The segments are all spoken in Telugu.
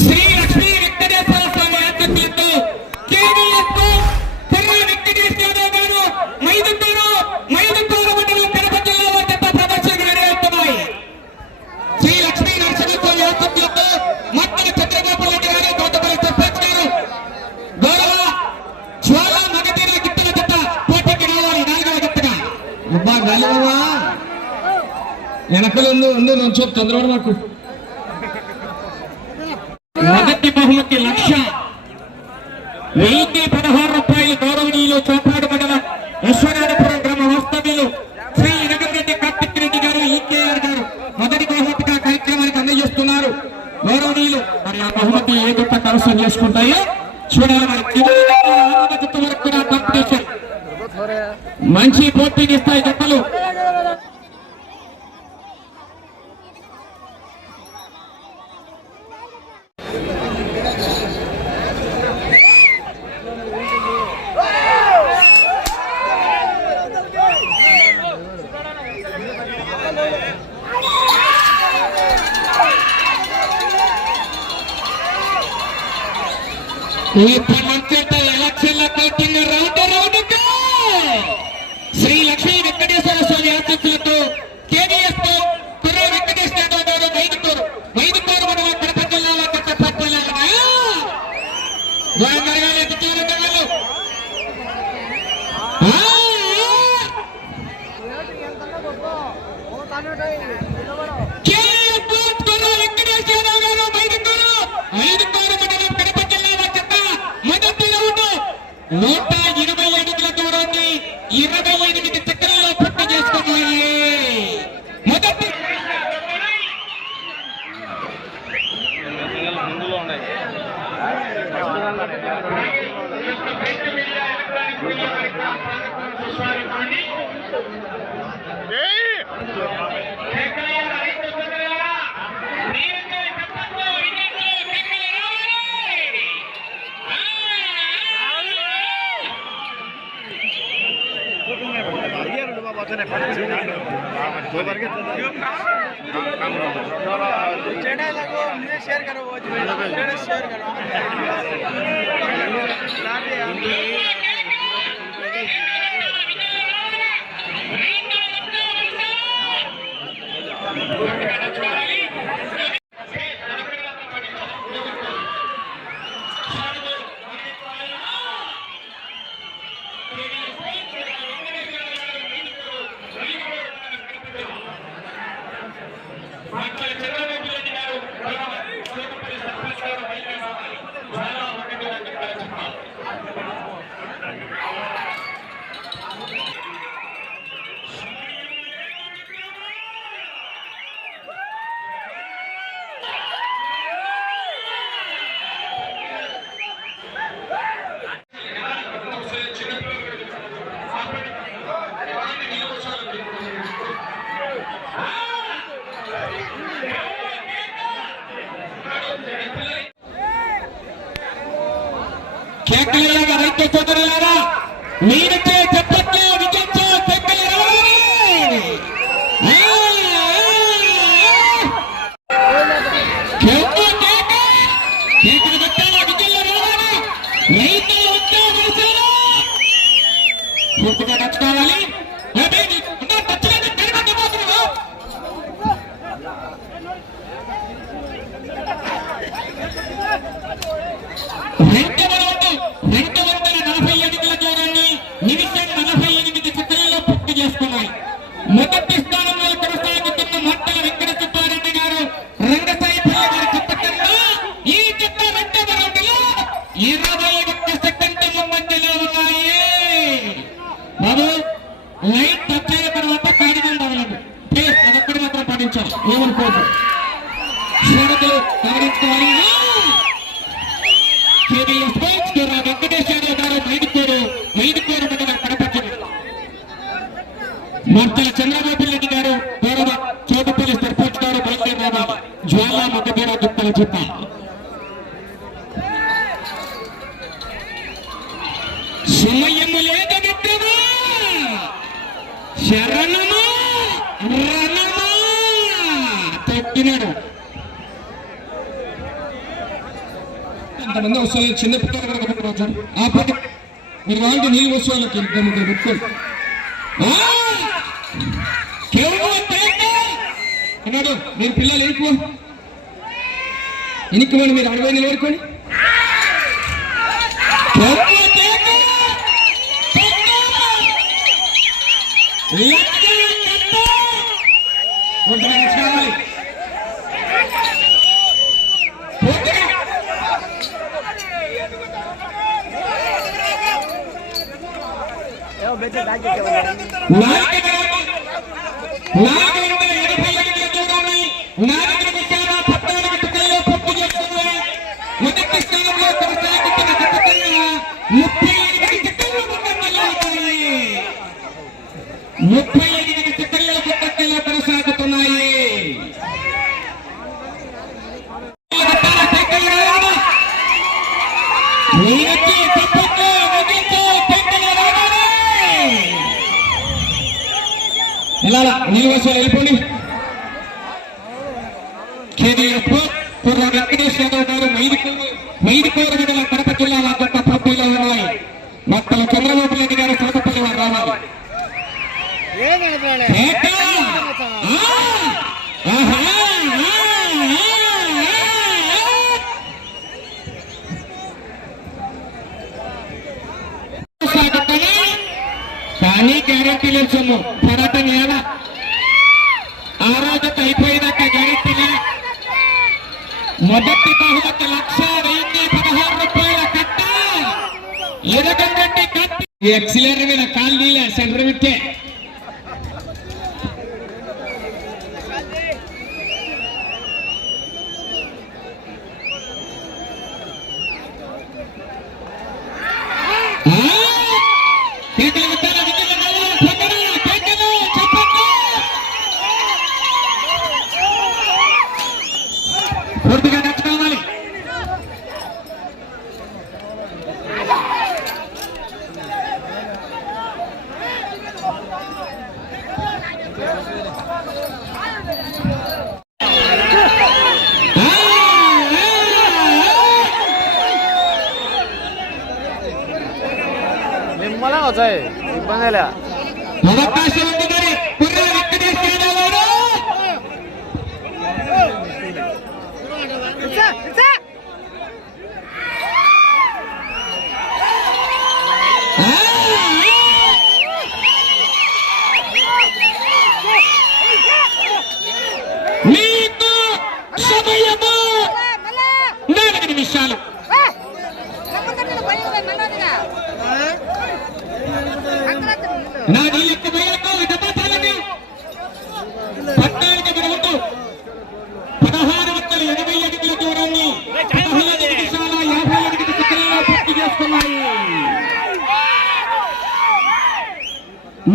శ్రీ లక్ష్మీ వెంకటేశ్వర స్వామి ఆధ్వర్యంలో కేవీఎస్ కుర్ర వెంకటేష్ యాదవ్ గారు మైదుకూరు మండలం కడప జిల్లాలో గత ప్రదర్శనలు నిర్వహిస్తున్నాయి. శ్రీ లక్ష్మీ నరసింహస్వామి ఆధ్వర్యంలో మత్తల చంద్రబాబు రెడ్డి గారు తోటపల్లి సర్పంచ్ గారు గౌరవ జ్వాల మగధీర గిత్తల జత పోటీకి రావాలి. 4వ జతగా వెనకలు నుంచి తొందరగా నాకు మొదటి బహుమతి 1,016 రూపాయలు. గౌరవనీయులు చోపాడు మండలం యశ్వనాథపురం గ్రామ వాస్తవ్యులు శ్రీ నగరెడ్డి కార్తిక్ రెడ్డి గారు ఈకేఆర్ గారు మొదటి బహుమతిగా కార్యక్రమానికి అందజేస్తున్నారు. గౌరవనీయులు మరి ఆ బహుమతి ఏ గొప్ప కలసం చేసుకుంటాయో చూడాలి. వరకు కాంపిటీషన్ మంచి పోటీనిస్తాయి జతలు. ఈ పంచాయత ఎలక్షన్ల కౌంటింగ్ రౌండ్ శ్రీ లక్ష్మీ వెంకటేశ్వర స్వామి ఆశీస్సులతో కేవీఎస్ కుర్ర వెంకటేష్ యాదవ్ గారు మైదుకూరు మండలం కడప జిల్లాలో మొదటి రౌండ్ 120 అడుగుల దూరాన్ని 28 చక్రాల్లో పూర్తి చేసుకున్నాయి. మొదటి शेयर करो కేకలలాగా రైతు సోదరులారా మీరైతే చెప్పట్లు విజయించే కేకలు రావాలి. కేకలు పెట్టాలా విజయంలో రావాలి. రైతులు వచ్చే వరుసలో పూర్తిగా నచ్చుకోవాలి. మొదటి స్థానంలో కొనసాగుతున్న మట్టల వెంకట సుబ్బారెడ్డి గారు రంగసాయిపల్లి గారి చెప్పకుండా ఈ జత 2వ రౌండ్లో 21 సెకండ్ల ముందంజలో ఉన్నాయి. బాబు లైట్ టచ్ అయిన తర్వాత కాడిగం తగలదు. ప్లీజ్ అదొక్కడి మాత్రం పాటించాలి. ఏమనుకోదు శ్రోతలు గమనించుకోవాలి. కేవీఎస్ కుర్ర వెంకటేష్ యాదవ్ గారు మైదుకూరు మండలం కడప జిల్లా. మత్తల చంద్రబాబు రెడ్డి గారు గౌరవ చోటుపల్లి సర్పంచ్ గారు బయలుదేరాలి. జ్వాల మగధీర గిత్తల జత. సమయము లేదు మిత్రమా, శరణమా రణమా తొక్కినాడు. ఇంతమంది వస్తారు చిన్న పిల్లలు కూడా పెట్టుకోవచ్చు ఆ పక్క మీరు వాళ్ళకి నీళ్ళు వచ్చే వాళ్ళకి ఇద్దరు ముగ్గురు పెట్టుకోండి అన్నాడు మీరు పిల్లలు ఎక్కువ ఎనిక్కివ్వండి మీరు 60 నిలబడుకోండి నీళ్ళు వచ్చి వెళ్ళిపోండి కేవీఎఫ్ పూర్వ వెంకటేష్ యాదవ్ గారు మైదుకూరు మండలం కడప జిల్లా గొప్ప పోటీలో ఉన్నాయి మొత్తం చంద్రబాబు నాయుడు గారు సోదపల్లి వారు రావాలి కానీ గ్యారెంటీ లేదు సొమ్ము పోరాటం ఎలా ఆరోగ్యత అయిపోయినాక గ్యారెంటీలే మొదటి బహుమతి 1,16,000 రూపాయల కట్ట ఎదగండి కట్టి ఎక్సిలేటర్ మీద కాలు నీలే సెంటర్ విట్టే పూర్తిగా నచ్చుకోవాలి నిమ్మలా వచ్చాయి ఇబ్బంది అవకాశం ఉంది మరి కుర్ర వెంకటేష్ యాదవ్ గారు మీకు సమయము 4 నిమిషాలు నా నీళ్ళకి పోయాక డబ్బాచాలని 14 రౌండ్ 1680 అడుగుల దూరాన్ని 15 నిమిషాల 58 సెకండ్లలో పూర్తి చేస్తున్నాయి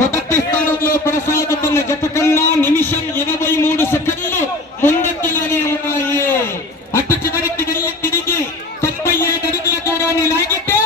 మొదటి స్థానంలో కొనసాగుతున్న జత కన్నా నిమిషం 23 సెకండ్లు ముందెత్తులానే ఉన్నాయి అటు చివరికి వెళ్ళి తిరిగి 97 అడుగుల దూరాన్ని లాగితే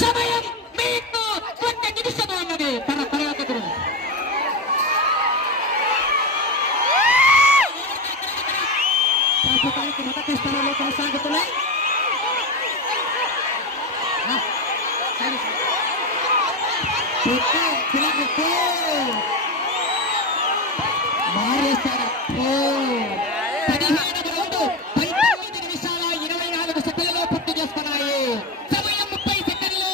సమయం మీకు 1 నిమిషం ఉన్నది తన పర్యాటకులు ప్రస్తుతానికి మొదటి స్థానంలో కొనసాగుతున్నాయి మారేస్తారు 15 రౌండ్ 19 నిమిషాల 24 సెకండ్లలో పూర్తి చేసుకున్నాయి సమయం 30 సెకండ్లు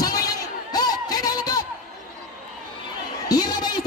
సమయం 20